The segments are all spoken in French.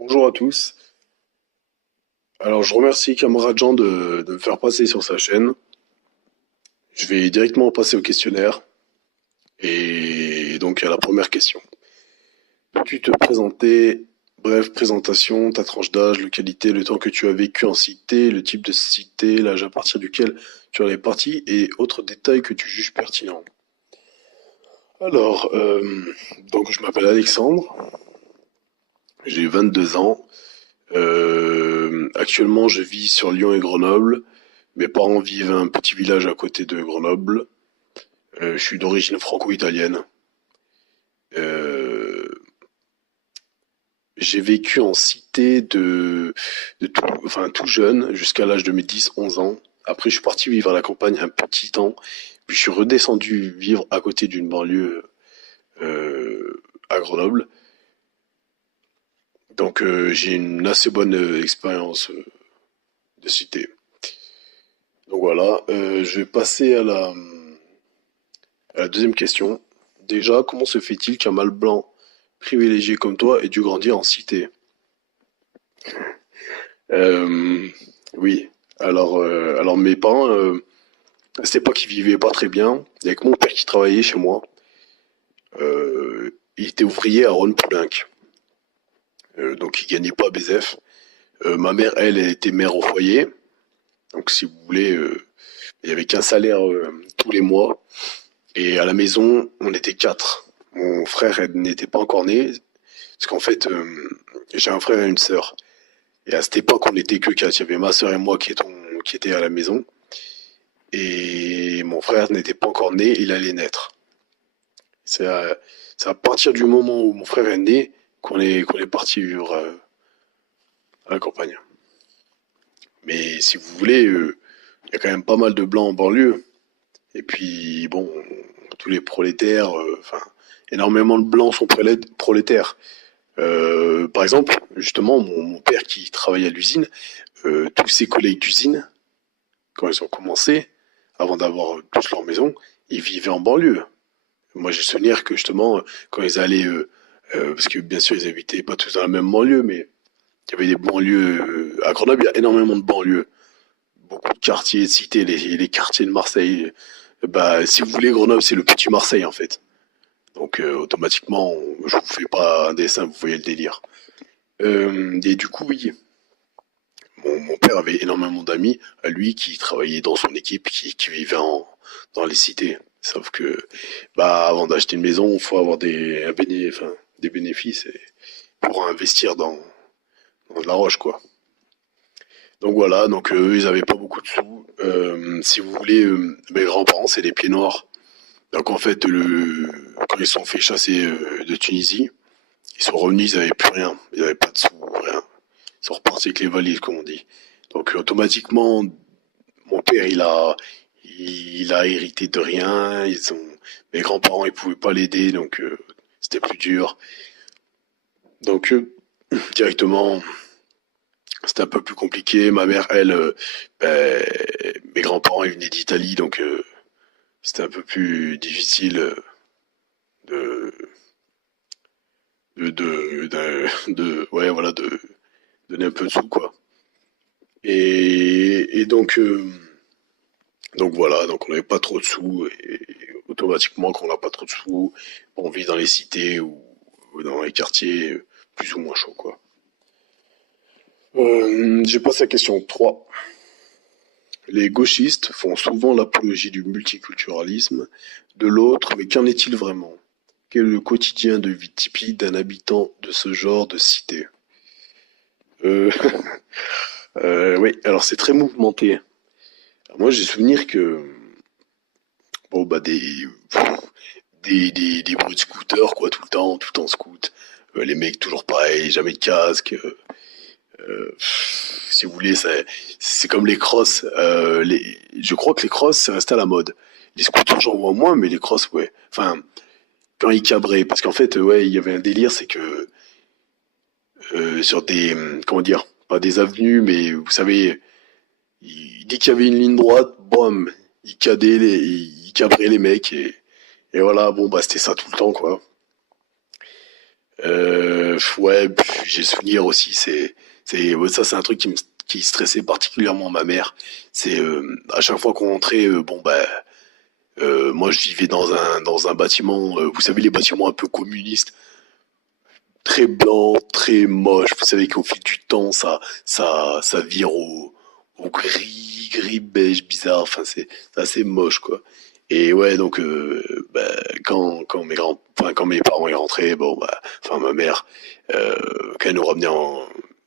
Bonjour à tous. Alors, je remercie Camarade Jean de me faire passer sur sa chaîne. Je vais directement passer au questionnaire. Et donc, à la première question. Peux-tu te présenter, bref, présentation, ta tranche d'âge, localité, le temps que tu as vécu en cité, le type de cité, l'âge à partir duquel tu en es parti et autres détails que tu juges pertinents. Alors, donc je m'appelle Alexandre, j'ai 22 ans. Actuellement, je vis sur Lyon et Grenoble. Mes parents vivent à un petit village à côté de Grenoble. Je suis d'origine franco-italienne. Euh, j'ai vécu en cité tout jeune, jusqu'à l'âge de mes 10, 11 ans. Après, je suis parti vivre à la campagne un petit temps. Puis je suis redescendu vivre à côté d'une banlieue à Grenoble. Donc j'ai une assez bonne expérience de cité. Donc voilà, je vais passer à la deuxième question. Déjà, comment se fait-il qu'un mâle blanc privilégié comme toi ait dû grandir en cité? Euh, oui. Alors mes parents, à cette époque, ils vivaient pas très bien. Il y a que mon père qui travaillait chez moi. Il était ouvrier à Rhône-Poulenc. Donc il gagnait pas BZF. Ma mère, elle était mère au foyer. Donc si vous voulez, il y avait qu'un salaire tous les mois. Et à la maison, on était quatre. Mon frère n'était pas encore né. Parce qu'en fait, j'ai un frère et une sœur. Et à cette époque, on n'était que quatre. Il y avait ma sœur et moi qui étaient à la maison. Et mon frère n'était pas encore né, il allait naître. C'est à partir du moment où mon frère est né qu'on est parti vivre à la campagne. Mais si vous voulez, il y a quand même pas mal de blancs en banlieue. Et puis, bon, tous les prolétaires, enfin, énormément de blancs sont prolétaires. Par exemple, justement, mon père qui travaille à l'usine, tous ses collègues d'usine, quand ils ont commencé, avant d'avoir tous leur maison, ils vivaient en banlieue. Moi, j'ai souvenir que justement, quand ils allaient, parce que bien sûr, ils habitaient pas tous dans la même banlieue, mais il y avait des banlieues. À Grenoble, il y a énormément de banlieues. Beaucoup de quartiers, de cités, les quartiers de Marseille. Bah, si vous voulez, Grenoble, c'est le petit Marseille, en fait. Donc, automatiquement, je vous fais pas un dessin, vous voyez le délire. Et du coup, oui, mon père avait énormément d'amis à lui qui travaillaient dans son équipe, qui vivaient dans les cités. Sauf que, bah, avant d'acheter une maison, il faut avoir des bénéfices pour investir dans de la roche, quoi. Donc voilà, donc eux, ils avaient pas beaucoup de sous. Si vous voulez, mes grands-parents, c'est des pieds noirs. Donc en fait, quand ils se sont fait chasser de Tunisie, ils sont revenus, ils avaient plus rien. Ils avaient pas de sous, rien. Ils sont repartis avec les valises, comme on dit. Donc automatiquement, mon père, il a hérité de rien. Mes grands-parents, ils pouvaient pas l'aider, donc c'était plus dur. Donc directement, c'était un peu plus compliqué. Ma mère, elle, ben, mes grands-parents, ils venaient d'Italie, donc c'était un peu plus difficile de, ouais, voilà, de donner un peu de sous, quoi. Donc voilà, donc on n'avait pas trop de sous et automatiquement quand on n'a pas trop de sous, on vit dans les cités ou dans les quartiers plus ou moins chauds, quoi. Je passe à la question 3. Les gauchistes font souvent l'apologie du multiculturalisme de l'autre, mais qu'en est-il vraiment? Quel est le quotidien de vie typique d'un habitant de ce genre de cité? euh, oui, alors c'est très mouvementé. Alors moi j'ai souvenir que bon bah des bruits de scooter quoi tout le temps scoot. Les mecs toujours pareil, jamais de casque. Si vous voulez, c'est comme les crosses. Je crois que les crosses c'est resté à la mode. Les scooters j'en vois moins, mais les crosses ouais. Enfin quand ils cabraient, parce qu'en fait ouais il y avait un délire, c'est que sur des comment dire, pas des avenues, mais vous savez, dès qu'il y avait une ligne droite, boum, il cabrait les mecs et voilà, bon bah c'était ça tout le temps quoi. Ouais, j'ai souvenir aussi. Ouais, ça, c'est un truc qui stressait particulièrement ma mère. C'est à chaque fois qu'on rentrait, bon bah, moi je vivais dans un bâtiment, vous savez les bâtiments un peu communistes, très blanc, très moche. Vous savez qu'au fil du temps, ça vire au gris beige bizarre. Enfin, c'est assez moche, quoi. Et ouais, donc, quand mes parents y rentraient, bon, bah, enfin, ma mère, quand elle nous ramenait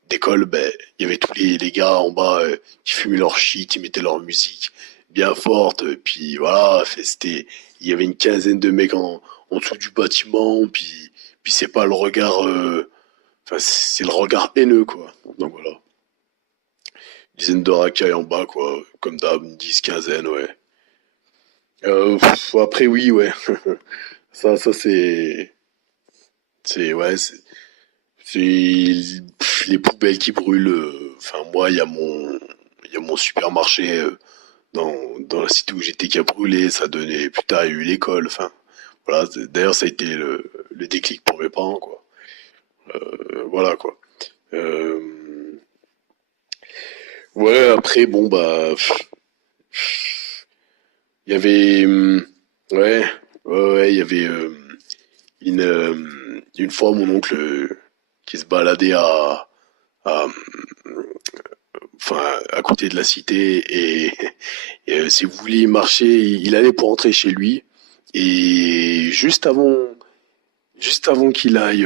d'école, ben, il y avait tous les gars en bas, qui fumaient leur shit, ils mettaient leur musique bien forte, puis voilà, il y avait une quinzaine de mecs en dessous du bâtiment, puis c'est pas le regard, enfin, c'est le regard haineux, quoi. Donc voilà. Dizaine de racailles en bas, quoi. Comme d'hab, une 10, quinzaine, ouais. Après, oui, ouais. Ça, ouais, les poubelles qui brûlent. Enfin, moi, il y a mon supermarché, dans la cité où j'étais qui a brûlé. Ça donnait, plus tard, il y a eu l'école. Enfin, voilà. D'ailleurs, ça a été le déclic pour mes parents, quoi. Voilà, quoi. Euh, ouais, après, bon, bah, il y avait, ouais, ouais, il y avait une fois mon oncle, qui se baladait à, enfin, à côté de la cité et, si vous vouliez marcher, il allait pour rentrer chez lui et juste avant qu'il aille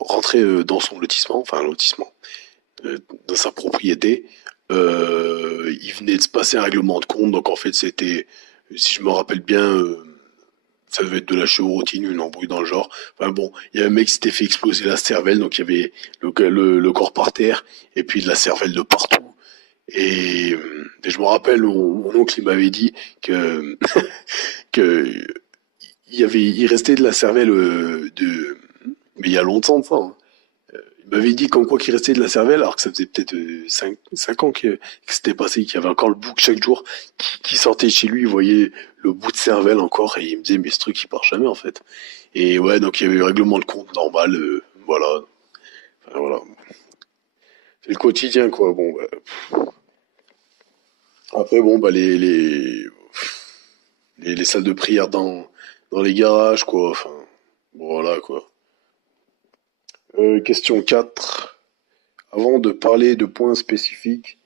rentrer, dans son lotissement, enfin lotissement, dans sa propriété, il venait de se passer un règlement de compte, donc en fait c'était, si je me rappelle bien, ça devait être de la chevrotine, une embrouille dans le genre. Enfin bon, il y a un mec qui s'était fait exploser la cervelle, donc il y avait le corps par terre, et puis de la cervelle de partout. Et je me rappelle, mon oncle il m'avait dit que que il restait de la cervelle, mais il y a longtemps de ça, hein. Il m'avait dit comme quoi qu'il restait de la cervelle, alors que ça faisait peut-être 5 ans que c'était passé, qu'il y avait encore le bouc chaque jour qui sortait de chez lui, il voyait le bout de cervelle encore, et il me disait, mais ce truc il part jamais en fait. Et ouais, donc il y avait eu règlement de compte normal, voilà. Enfin, voilà. C'est le quotidien, quoi. Bon, bah. Après, bon, bah, les salles de prière dans les garages, quoi. Enfin, bon, voilà, quoi. Question 4. Avant de parler de points spécifiques,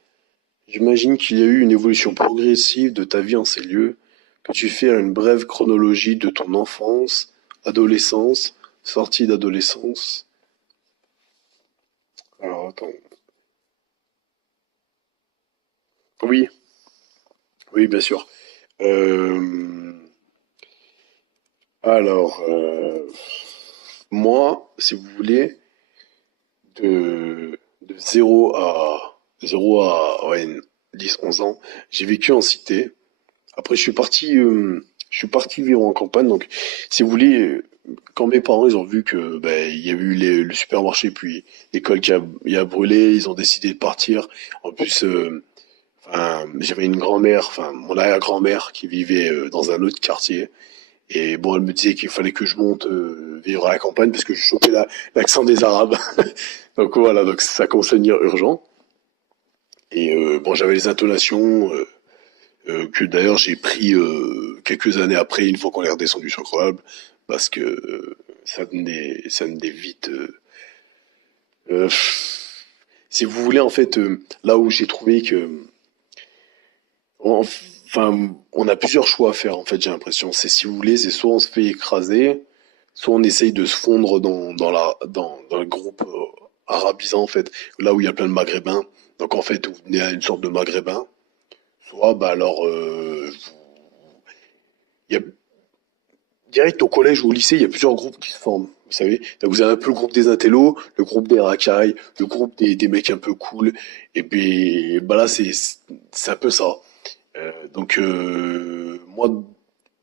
j'imagine qu'il y a eu une évolution progressive de ta vie en ces lieux. Peux-tu faire une brève chronologie de ton enfance, adolescence, sortie d'adolescence? Alors, attends. Oui, oui, bien sûr. Euh, alors, moi, si vous voulez, de zéro à ouais, 10, 11 ans, j'ai vécu en cité. Après, je suis parti vivre en campagne. Donc, si vous voulez, quand mes parents ils ont vu que ben, il y a eu le supermarché puis l'école qui a brûlé, ils ont décidé de partir. En plus, enfin, j'avais une grand-mère, enfin mon arrière-grand-mère qui vivait, dans un autre quartier. Et bon, elle me disait qu'il fallait que je monte, vivre à la campagne parce que je chopais l'accent des Arabes. Donc voilà, donc ça commençait à devenir urgent. Et bon, j'avais les intonations, que d'ailleurs j'ai pris, quelques années après, une fois qu'on est redescendu sur Grenoble, parce que, ça venait vite. Euh, si vous voulez, en fait, là où j'ai trouvé que, enfin, on a plusieurs choix à faire. En fait, j'ai l'impression, c'est si vous voulez, c'est soit on se fait écraser, soit on essaye de se fondre dans le groupe, arabisant en fait, là où il y a plein de Maghrébins. Donc en fait, vous venez à une sorte de Maghrébin. Soit, bah alors, il y a direct au collège ou au lycée, il y a plusieurs groupes qui se forment. Vous savez, donc vous avez un peu le groupe des intellos, le groupe des racailles, le groupe des mecs un peu cool. Et puis, bah là, c'est un peu ça. Donc, moi,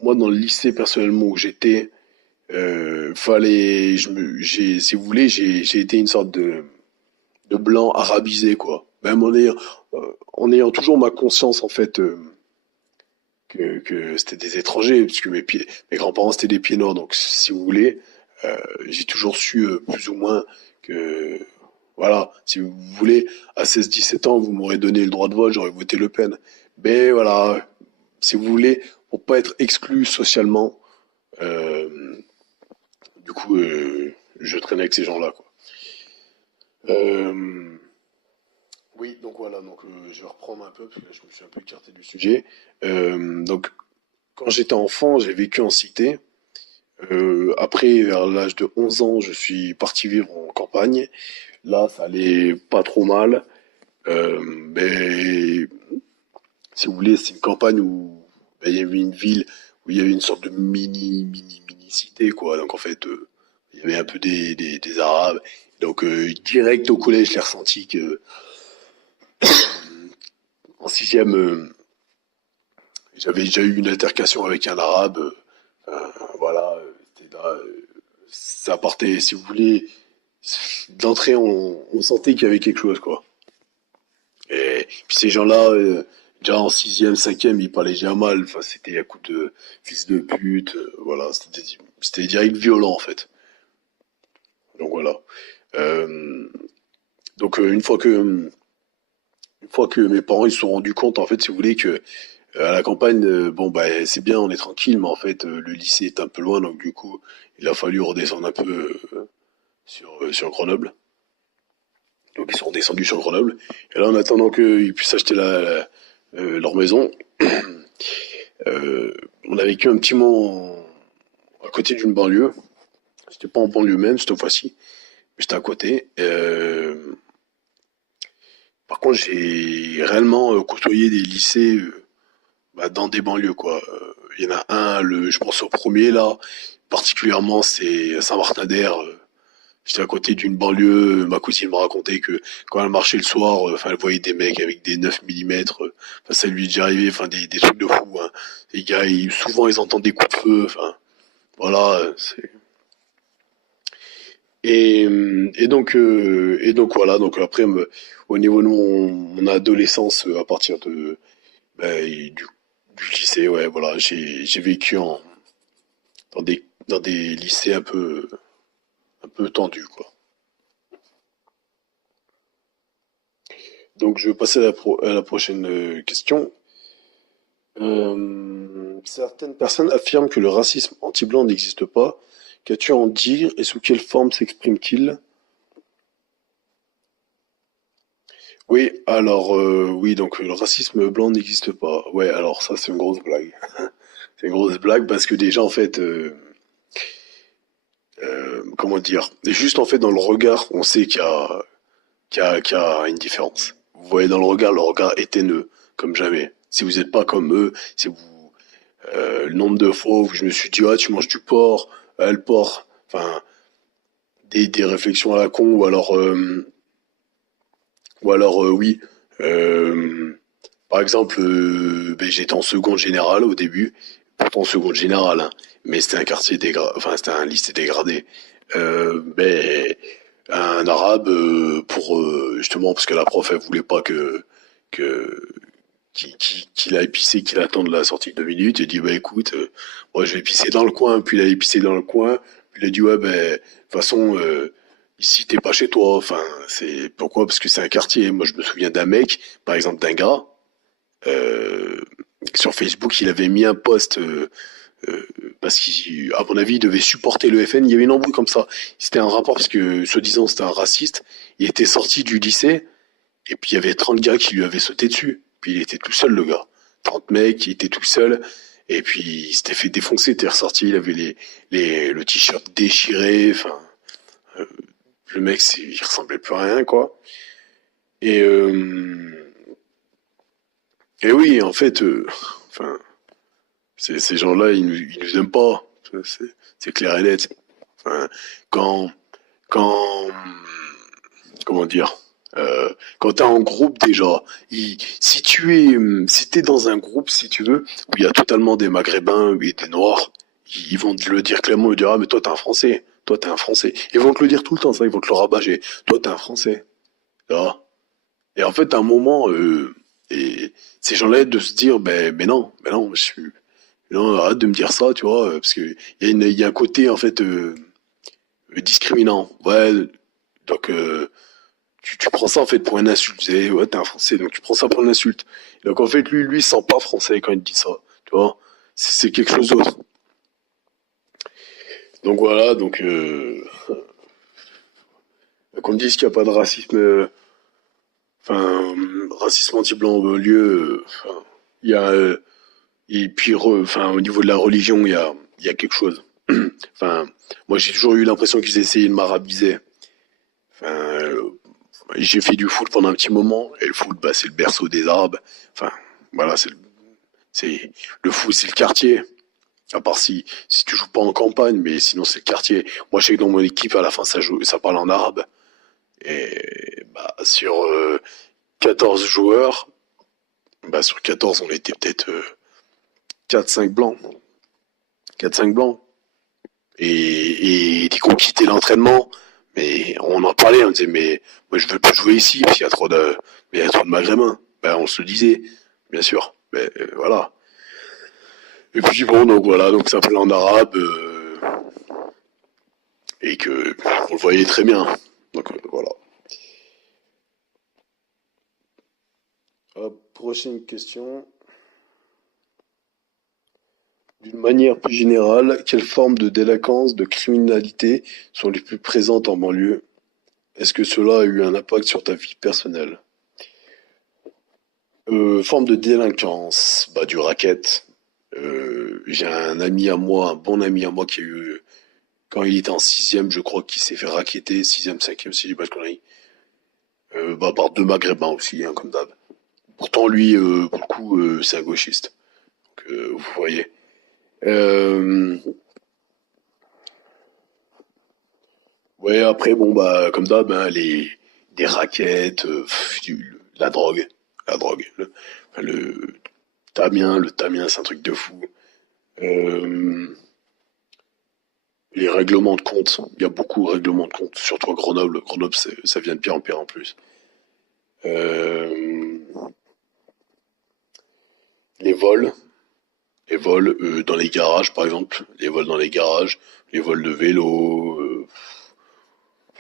dans le lycée personnellement où j'étais, si vous voulez, j'ai été une sorte de blanc arabisé, quoi. Même en ayant toujours ma conscience, en fait, que c'était des étrangers, puisque mes grands-parents c'était des pieds noirs, donc si vous voulez, J'ai toujours su plus ou moins que, voilà, si vous voulez, à 16-17 ans, vous m'aurez donné le droit de vote, j'aurais voté Le Pen. Mais voilà, si vous voulez, pour pas être exclu socialement, euh, du coup, je traînais avec ces gens-là, quoi. Euh, oui, donc voilà, donc je vais reprendre un peu, parce que là, je me suis un peu écarté du sujet. Donc, quand j'étais enfant, j'ai vécu en cité. Après, vers l'âge de 11 ans, je suis parti vivre en campagne. Là, ça allait pas trop mal. Mais si vous voulez, c'est une campagne où ben, il y avait une ville où il y avait une sorte de mini cité, quoi. Donc en fait, il y avait un peu des Arabes. Donc direct au collège, je l'ai ressenti que en sixième, j'avais déjà eu une altercation avec un Arabe. Voilà, c'était là, ça partait, si vous voulez, d'entrée, on sentait qu'il y avait quelque chose, quoi. Et puis ces gens-là, déjà en sixième, cinquième, ils parlaient déjà mal. Enfin, c'était à coup de fils de pute. Voilà, c'était direct violent en fait. Donc voilà. Euh, donc une fois que mes parents ils se sont rendus compte en fait, si vous voulez que à la campagne, bon bah c'est bien, on est tranquille, mais en fait le lycée est un peu loin, donc du coup il a fallu redescendre un peu sur Grenoble. Donc ils sont redescendus sur Grenoble. Et là en attendant qu'ils puissent acheter leur maison, on a vécu un petit moment à côté d'une banlieue. C'était pas en banlieue même cette fois-ci, mais j'étais à côté. Par contre, j'ai réellement côtoyé des lycées bah, dans des banlieues, quoi. Il y en a un, je pense au premier là, particulièrement, c'est Saint-Martin-d'Air. J'étais à côté d'une banlieue. Ma cousine me racontait que quand elle marchait le soir, enfin, elle voyait des mecs avec des 9 mm. Enfin, ça lui est déjà arrivé, enfin, des trucs de fou. Hein. Les gars, souvent, ils entendent des coups de feu. Enfin, voilà. Et donc voilà. Donc après, au niveau de mon adolescence, à partir de du lycée, ouais, voilà, j'ai vécu dans des lycées un peu tendus, quoi. Donc je vais passer à la prochaine question. Certaines personnes affirment que le racisme anti-blanc n'existe pas. Qu'as-tu à en dire et sous quelle forme s'exprime-t-il? Oui, alors oui, donc le racisme blanc n'existe pas. Ouais, alors ça c'est une grosse blague. C'est une grosse blague parce que déjà en fait, comment dire, juste en fait dans le regard, on sait qu'il y a une différence. Vous voyez dans le regard est haineux, comme jamais. Si vous n'êtes pas comme eux, si vous, le nombre de fois où je me suis dit, ah, tu manges du porc, le porc, enfin, des réflexions à la con, ou alors oui, euh, par exemple, ben, j'étais en seconde générale au début, pourtant en seconde générale, hein, mais c'était un quartier dégradé, enfin, c'était un lycée dégradé. Ben, un arabe pour justement parce que la prof elle voulait pas que qu'il aille pisser, qu'il attende la sortie de 2 minutes. Il dit bah écoute, moi je vais pisser dans le coin. Puis il a pissé dans le coin. Puis il a dit ouais ben de toute façon ici t'es pas chez toi. Enfin c'est pourquoi parce que c'est un quartier. Moi je me souviens d'un mec, par exemple d'un gars euh, sur Facebook, il avait mis un post. Parce qu'à mon avis, il devait supporter le FN. Il y avait une embrouille comme ça. C'était un rapport parce que, soi-disant, c'était un raciste. Il était sorti du lycée, et puis il y avait 30 gars qui lui avaient sauté dessus. Puis il était tout seul, le gars. 30 mecs, il était tout seul. Et puis il s'était fait défoncer, il était ressorti, il avait le t-shirt déchiré. Enfin, euh, le mec, il ressemblait plus à rien, quoi. Et, et oui, en fait, enfin, ces gens-là, ils nous aiment pas. C'est clair et net. Enfin, quand, quand, comment dire, quand t'es en groupe déjà, si t'es dans un groupe, si tu veux, où il y a totalement des Maghrébins et des Noirs, ils vont te le dire clairement, ils vont dire, ah, mais toi t'es un Français, toi t'es un Français. Ils vont te le dire tout le temps, ça, ils vont te le rabager. Toi t'es un Français. Là. Et en fait, à un moment, et ces gens-là de se dire, ben, mais non, non, arrête de me dire ça, tu vois, parce que il y a un côté, en fait, discriminant. Ouais, donc tu prends ça en fait pour une insulte. Tu dis, ouais, t'es un Français, donc tu prends ça pour une insulte. Donc en fait, lui, il se sent pas français quand il dit ça. Tu vois, c'est quelque chose d'autre. Donc voilà, donc qu'on me dise qu'il n'y a pas de racisme, racisme anti-blanc en banlieue, il y a, et puis, enfin, au niveau de la religion, il y a quelque chose. Enfin, moi, j'ai toujours eu l'impression qu'ils essayaient de m'arabiser. Enfin, j'ai fait du foot pendant un petit moment, et le foot, bah, c'est le berceau des Arabes. Enfin, voilà, c'est, le foot, c'est le quartier. À part si tu joues pas en campagne, mais sinon, c'est le quartier. Moi, je sais que dans mon équipe, à la fin, ça parle en arabe. Et, bah, sur 14 joueurs, bah, sur 14, on était peut-être 4-5 blancs. 4-5 blancs. Et dès qu'on quittait l'entraînement, mais on en parlait, on disait, mais moi je veux pas jouer ici, parce qu'il y a mais il y a trop de maghrébins. Ben, on se le disait, bien sûr. Ben, voilà. Et puis bon, donc voilà, donc ça parlait en arabe, et que on le voyait très bien. Donc voilà. Prochaine question. D'une manière plus générale, quelles formes de délinquance, de criminalité sont les plus présentes en banlieue? Est-ce que cela a eu un impact sur ta vie personnelle? Forme de délinquance, bah, du racket. J'ai un ami à moi, un bon ami à moi qui a eu, quand il était en sixième, je crois qu'il s'est fait racketter, sixième, cinquième, si j'ai pas de conneries. Bah, par deux maghrébins aussi, hein, comme d'hab. Pourtant, lui, pour le coup, c'est un gauchiste. Donc, vous voyez. Euh, ouais, après, bon, bah, comme d'hab, hein, des raquettes, la drogue. La drogue. Le le tamien, c'est un truc de fou. Euh, les règlements de compte, il y a beaucoup de règlements de compte, surtout à Grenoble. Grenoble, ça vient de pire en pire en plus. Euh, les vols, les vols dans les garages par exemple, les vols dans les garages, les vols de vélo,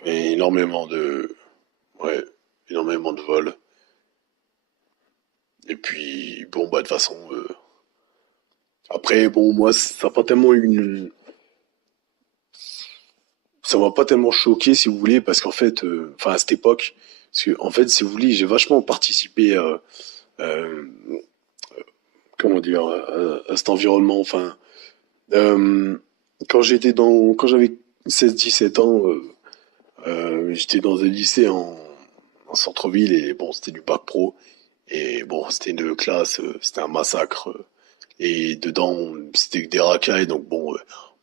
énormément de, ouais, énormément de vols. Et puis bon bah de toute façon, après bon moi ça m'a pas tellement choqué si vous voulez parce qu'en fait, enfin à cette époque, parce que en fait si vous voulez j'ai vachement participé euh, comment dire, à cet environnement. Enfin, euh, quand j'avais 16-17 ans, j'étais dans un lycée en centre-ville et bon, c'était du bac pro. Et bon, c'était une classe, c'était un massacre. Et dedans, c'était des racailles, donc bon,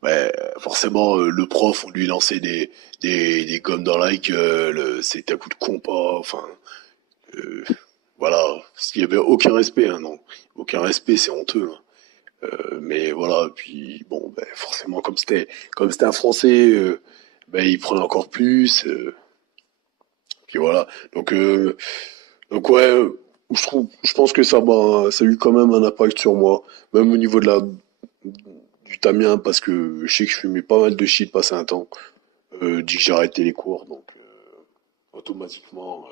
ouais, forcément, le prof, on lui lançait des gommes dans la gueule, c'était un coup de compas, enfin, euh, voilà, il y avait aucun respect, hein, non, aucun respect, c'est honteux, hein. Mais voilà, puis bon, ben, forcément, comme c'était un Français, ben, il prenait encore plus. Puis voilà. Donc ouais, je pense que ça a eu quand même un impact sur moi, même au niveau du tamien, parce que je sais que je fumais pas mal de shit passé un temps. Dit que j'ai arrêté les cours, donc automatiquement,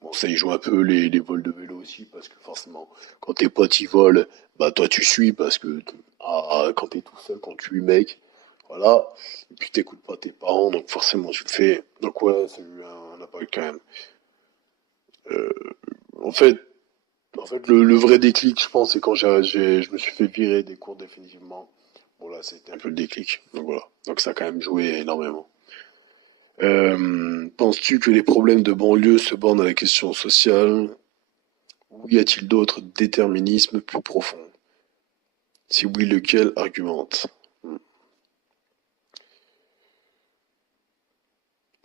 bon, ça y joue un peu les vols de vélo aussi, parce que forcément, quand tes potes y volent, bah toi tu suis, parce que quand t'es tout seul, quand tu es mec, voilà, et puis t'écoutes pas tes parents, donc forcément tu le fais. Donc ouais, ça a eu un impact quand même. Euh, en fait, le vrai déclic, je pense, c'est quand je me suis fait virer des cours définitivement. Bon là, c'était un peu le déclic, donc voilà. Donc ça a quand même joué énormément. Penses-tu que les problèmes de banlieue se bornent à la question sociale? Ou y a-t-il d'autres déterminismes plus profonds? Si oui, lequel argumente?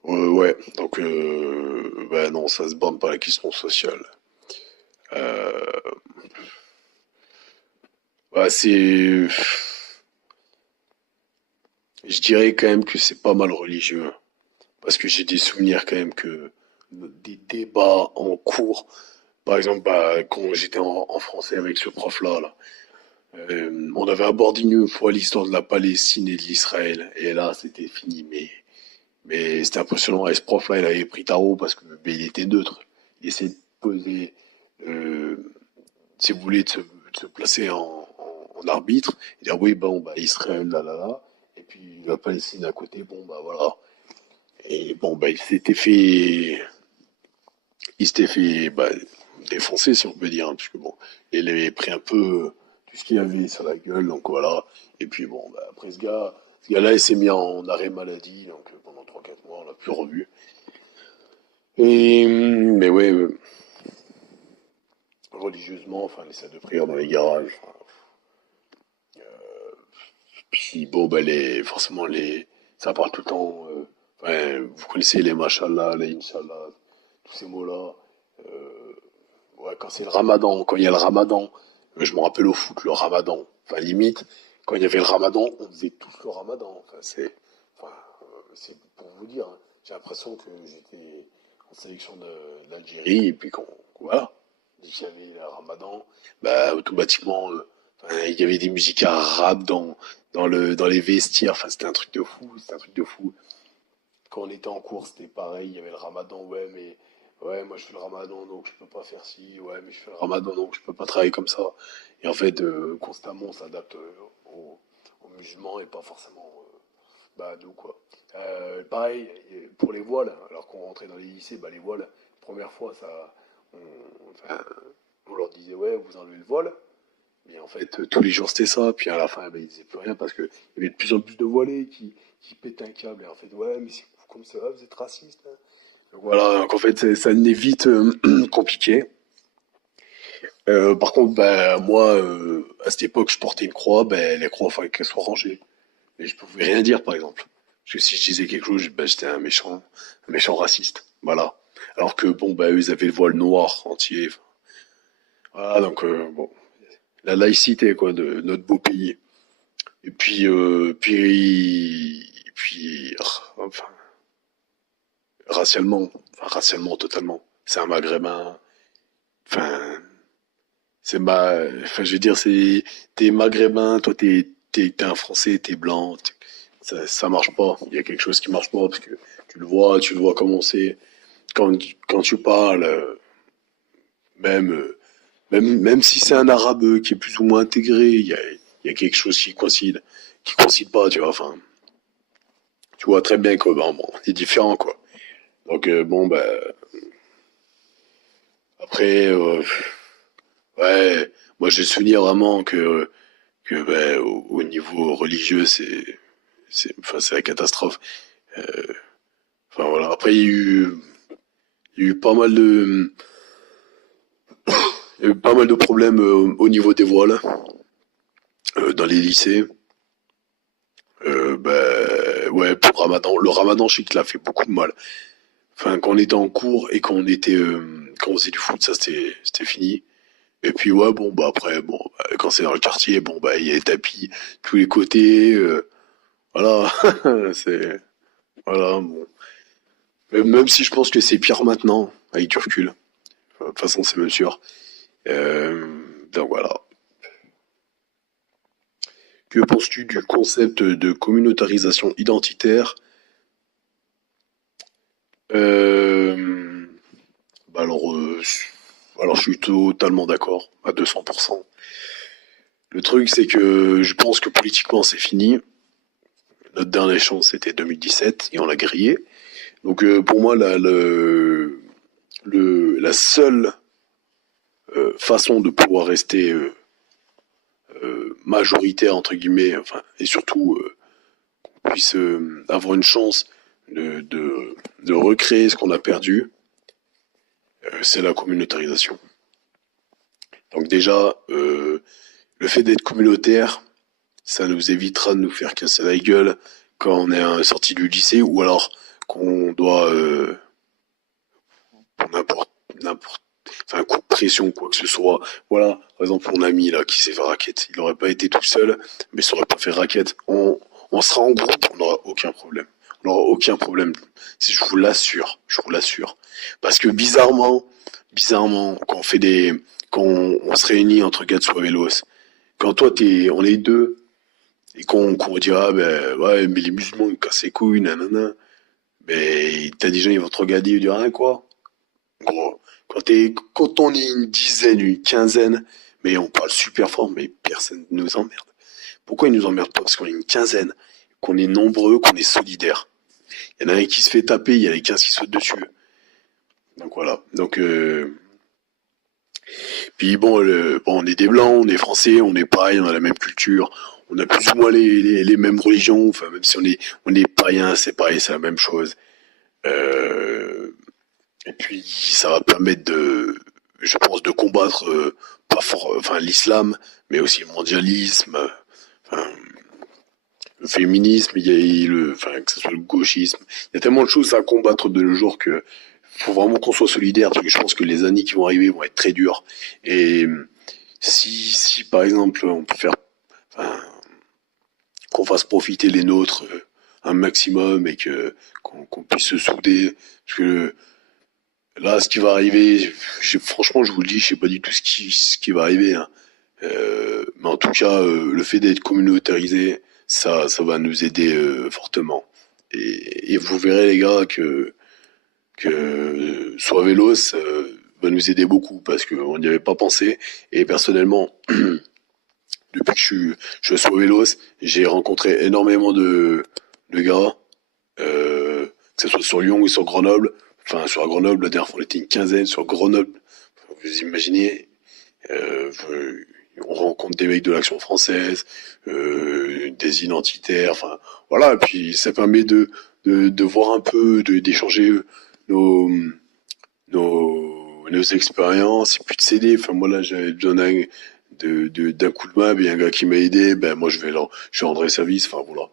Ouais, donc bah non, ça se borne pas à la question sociale. Euh, bah c'est, je dirais quand même que c'est pas mal religieux, hein. Parce que j'ai des souvenirs quand même que des débats en cours, par exemple, bah, quand j'étais en français avec ce prof-là, là, on avait abordé une fois l'histoire de la Palestine et de l'Israël, et là, c'était fini, mais Mais c'était impressionnant. Et ce prof-là, il avait pris tarot parce que ben, il était neutre. Il essayait de poser, euh, si vous voulez, de se placer en arbitre. Et dire oui, bon, bah, Israël, là, là, là. Et puis la Palestine à côté, bon, bah voilà. Et bon, bah, il s'était fait bah, défoncer, si on peut dire, hein, parce que bon, il avait pris un peu tout ce qu'il y avait sur la gueule, donc voilà. Et puis bon, bah, après ce gars-là, il s'est mis en arrêt maladie, donc pendant 3 4 mois, on l'a plus revu. Et mais ouais, religieusement, enfin les salles de prière dans les garages. Enfin, puis bon, bah forcément ça parle tout le temps. Ouais, vous connaissez les mashallah, les inshallah, tous ces mots-là. Euh, ouais, quand c'est le ramadan, quand il y a le ramadan, je me rappelle au foot, le ramadan. Enfin, limite, quand il y avait le ramadan, on faisait tous le ramadan. Enfin, c'est pour vous dire, hein, j'ai l'impression que j'étais en sélection de l'Algérie, et puis voilà, dès qu'il y avait le ramadan, bah, automatiquement, enfin, il y avait des musiques arabes dans les vestiaires. Enfin, c'était un truc de fou, c'était un truc de fou. Quand on était en cours, c'était pareil, il y avait le ramadan, ouais, mais ouais, moi je fais le ramadan, donc je peux pas faire ci, ouais, mais je fais le ramadan, donc je peux pas travailler comme ça. Et en fait, constamment, on s'adapte aux musulmans et pas forcément bah, à nous, quoi. Pareil, pour les voiles, alors qu'on rentrait dans les lycées, bah, les voiles, première fois, enfin, on leur disait, ouais, vous enlevez le voile. Mais en fait, tous les jours c'était ça. Puis à la fin, ben, ils disaient plus rien parce qu'il y avait de plus en plus de voilés qui pétaient un câble. Et en fait, ouais, mais c'est comme ça, vous êtes raciste, hein. Donc voilà, donc en fait, ça devenait vite compliqué. Par contre, ben, moi, à cette époque, je portais une croix. Ben, les croix, il fallait qu'elles soient rangées. Et je pouvais rien dire, par exemple. Parce que si je disais quelque chose, ben, j'étais un méchant raciste. Voilà. Alors que bon, ben, eux, ils avaient le voile noir entier. Enfin, voilà, donc bon, la laïcité, quoi, de notre beau pays. Et puis, enfin, racialement totalement. C'est un maghrébin, enfin, enfin, je veux dire, t'es maghrébin, toi t'es un français, t'es blanc, ça marche pas. Il y a quelque chose qui marche pas parce que tu le vois comment c'est. Quand tu parles, même, même si c'est un arabe qui est plus ou moins intégré, il y a quelque chose qui coïncide pas, tu vois, enfin, tu vois très bien que, bon, c'est différent, quoi. Donc bon bah après ouais, moi j'ai le souvenir vraiment que bah, au niveau religieux c'est la catastrophe. Euh, enfin voilà, après il y a eu pas mal de il y a eu pas mal de problèmes au niveau des voiles dans les lycées. Bah ouais, pour le Ramadan je sais qu'il a fait beaucoup de mal. Enfin quand on était en cours et quand on faisait du foot, ça c'était fini. Et puis ouais, bon bah après, bon, bah, quand c'est dans le quartier, bon bah il y a les tapis tous les côtés, voilà, c'est voilà. Bon. Même si je pense que c'est pire maintenant, avec du recul. Enfin, de toute façon, c'est même sûr. Euh, donc voilà. Que penses-tu du concept de communautarisation identitaire? euh, bah alors je suis totalement d'accord à 200%. Le truc c'est que je pense que politiquement c'est fini. Notre dernière chance c'était 2017 et on l'a grillé. Donc pour moi, la seule façon de pouvoir rester majoritaire, entre guillemets, enfin, et surtout qu'on puisse avoir une chance de recréer ce qu'on a perdu, c'est la communautarisation. Donc déjà, le fait d'être communautaire, ça nous évitera de nous faire casser la gueule quand on est sorti du lycée ou alors qu'on doit, pour n'importe enfin, un coup de pression, quoi que ce soit. Voilà, par exemple, mon ami là qui s'est fait raquette, il n'aurait pas été tout seul, mais il s'aurait pas fait raquette. On sera en groupe, on n'aura aucun problème. On n'aura aucun problème. Je vous l'assure, je vous l'assure. Parce que bizarrement, quand on se réunit entre Gatsu et Velos, quand on est deux, et qu'on dit, ah ben, ouais, mais les musulmans, ils cassent les couilles, nanana. Mais t'as des gens, ils vont te regarder et dire, hein, quoi? Gros, quand on est une dizaine, une quinzaine, mais on parle super fort, mais personne ne nous emmerde. Pourquoi ils nous emmerdent pas? Parce qu'on est une quinzaine, qu'on est nombreux, qu'on est solidaires. Il y en a un qui se fait taper, il y a les 15 qui sautent dessus. Donc voilà. Donc, puis bon, bon, on est des blancs, on est français, on est pareil, on a la même culture, on a plus ou moins les mêmes religions, enfin même si on est païens, c'est pareil, c'est la même chose. Euh, et puis ça va permettre je pense, de combattre pas fort, enfin l'islam, mais aussi le mondialisme, enfin, le féminisme, il y a enfin que ce soit le gauchisme, il y a tellement de choses à combattre de nos jours que faut vraiment qu'on soit solidaire, parce que je pense que les années qui vont arriver vont être très dures. Et si par exemple on peut faire, enfin, qu'on fasse profiter les nôtres un maximum et qu'on puisse se souder, parce que là, ce qui va arriver, franchement, je vous le dis, je sais pas du tout ce qui va arriver, hein. Mais en tout cas, le fait d'être communautarisé, ça va nous aider fortement. Et vous verrez les gars que Soavelos va nous aider beaucoup parce qu'on n'y avait pas pensé. Et personnellement, depuis que je suis à Soavelos, j'ai rencontré énormément de gars, que ce soit sur Lyon ou sur Grenoble. Enfin, sur Grenoble, la dernière fois, on était une quinzaine. Sur Grenoble, vous imaginez, euh, on rencontre des mecs de l'Action française, des identitaires, enfin, voilà. Et puis, ça permet de voir un peu, d'échanger nos, nos expériences, et puis de s'aider. Enfin, moi, là, j'avais besoin d'un coup de main, et un gars qui m'a aidé, ben, moi, je vais rendre service, enfin, voilà.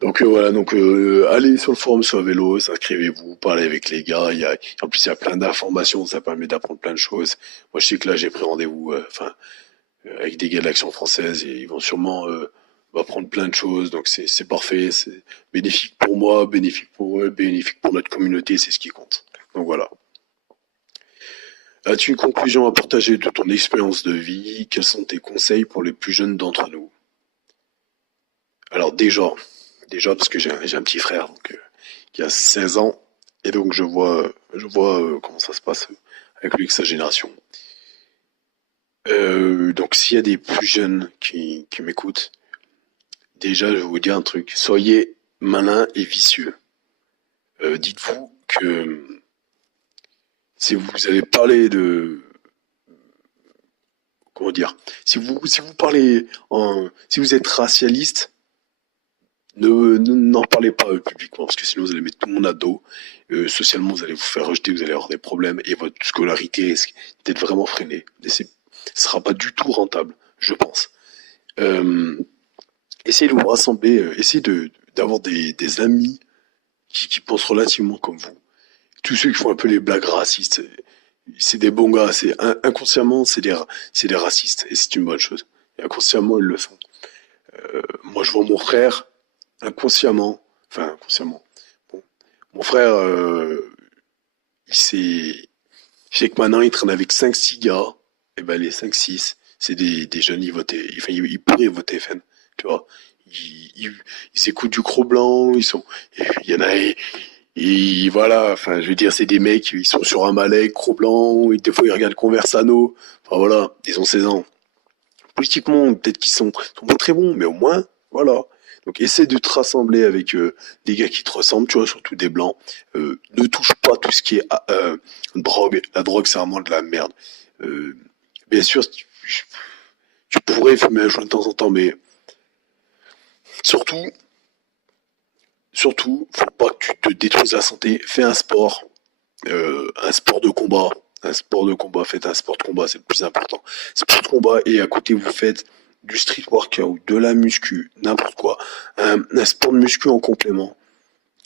Donc voilà, donc allez sur le forum sur vélo, inscrivez-vous, parlez avec les gars. En plus, il y a plein d'informations, ça permet d'apprendre plein de choses. Moi, je sais que là, j'ai pris rendez-vous, enfin, avec des gars de l'Action française, et ils vont sûrement m'apprendre plein de choses. Donc c'est parfait, c'est bénéfique pour moi, bénéfique pour eux, bénéfique pour notre communauté, c'est ce qui compte. Donc voilà. As-tu une conclusion à partager de ton expérience de vie? Quels sont tes conseils pour les plus jeunes d'entre nous? Alors déjà parce que j'ai un petit frère donc, qui a 16 ans et donc je vois comment ça se passe avec lui, avec sa génération. Donc s'il y a des plus jeunes qui m'écoutent, déjà je vais vous dire un truc, soyez malins et vicieux. Dites-vous que si vous avez parlé de, comment dire, si vous parlez si vous êtes racialiste, n'en parlez pas publiquement, parce que sinon vous allez mettre tout le monde à dos. Socialement, vous allez vous faire rejeter, vous allez avoir des problèmes, et votre scolarité risque d'être vraiment freinée. Et ce sera pas du tout rentable, je pense. Euh, Essayez de vous rassembler, essayez d'avoir des amis qui pensent relativement comme vous. Tous ceux qui font un peu les blagues racistes, c'est des bons gars. Inconsciemment, c'est des racistes, et c'est une bonne chose. Et inconsciemment, ils le sont. Moi, je vois mon frère, inconsciemment, enfin inconsciemment. Bon, mon frère, il s'est, je sais que maintenant il traîne avec cinq six gars, et ben les cinq six c'est des jeunes, ils votaient, enfin, ils pourraient voter FN, tu vois. Ils écoutent du Cro-Blanc, il y en a, voilà, enfin, je veux dire, c'est des mecs, ils sont sur un Malek, Cro-Blanc, et des fois ils regardent Conversano, enfin voilà, ils ont 16 ans. Politiquement, peut-être qu'ils sont pas très bons, mais au moins, voilà. Donc essaie de te rassembler avec des gars qui te ressemblent, tu vois, surtout des blancs. Ne touche pas tout ce qui est drogue. La drogue, c'est vraiment de la merde. Euh, Bien sûr, tu pourrais fumer un joint de temps en temps, mais surtout, faut pas que tu te détruises la santé. Fais un sport de combat. Un sport de combat, faites un sport de combat, c'est le plus important. Sport de combat, et à côté, vous faites du street workout, de la muscu, n'importe quoi. Un sport de muscu en complément.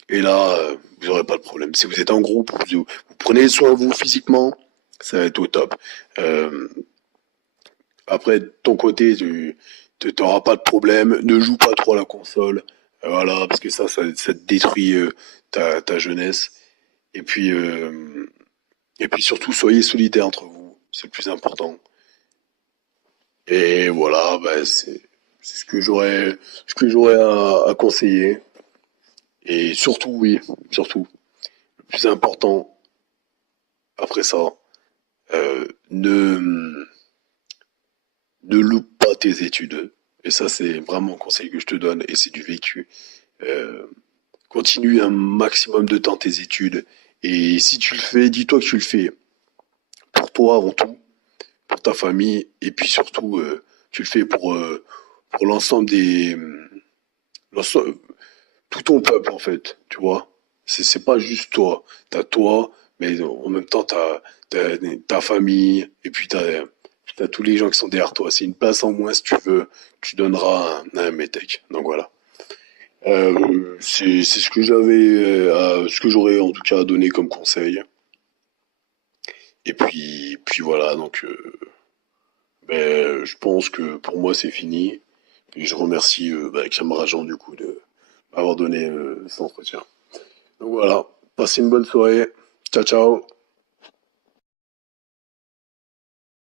Et là, vous n'aurez pas de problème. Si vous êtes en groupe, vous prenez soin de vous physiquement, ça va être au top. Euh, Après, de ton côté, tu n'auras pas de problème. Ne joue pas trop à la console. Voilà, parce que ça te détruit ta jeunesse. Et puis, euh, et puis surtout, soyez solidaires entre vous. C'est le plus important. Et voilà, bah, c'est ce que j'aurais à conseiller. Et surtout, oui, surtout, le plus important, après ça, ne, ne loupe pas tes études. Et ça, c'est vraiment un conseil que je te donne, et c'est du vécu. Euh, Continue un maximum de temps tes études. Et si tu le fais, dis-toi que tu le fais pour toi avant tout, pour ta famille, et puis surtout, tu le fais pour l'ensemble l'ensemble- tout ton peuple en fait, tu vois. C'est pas juste toi. T'as toi, mais en même temps t'as ta famille, et puis t'as tous les gens qui sont derrière toi. C'est une place en moins si tu veux, tu donneras à un métèque. Donc voilà. C'est ce que ce que j'aurais en tout cas à donner comme conseil. Et puis voilà, donc je pense que pour moi c'est fini. Et je remercie Camarade Jean du coup de m'avoir donné cet entretien. Donc voilà, passez une bonne soirée. Ciao ciao.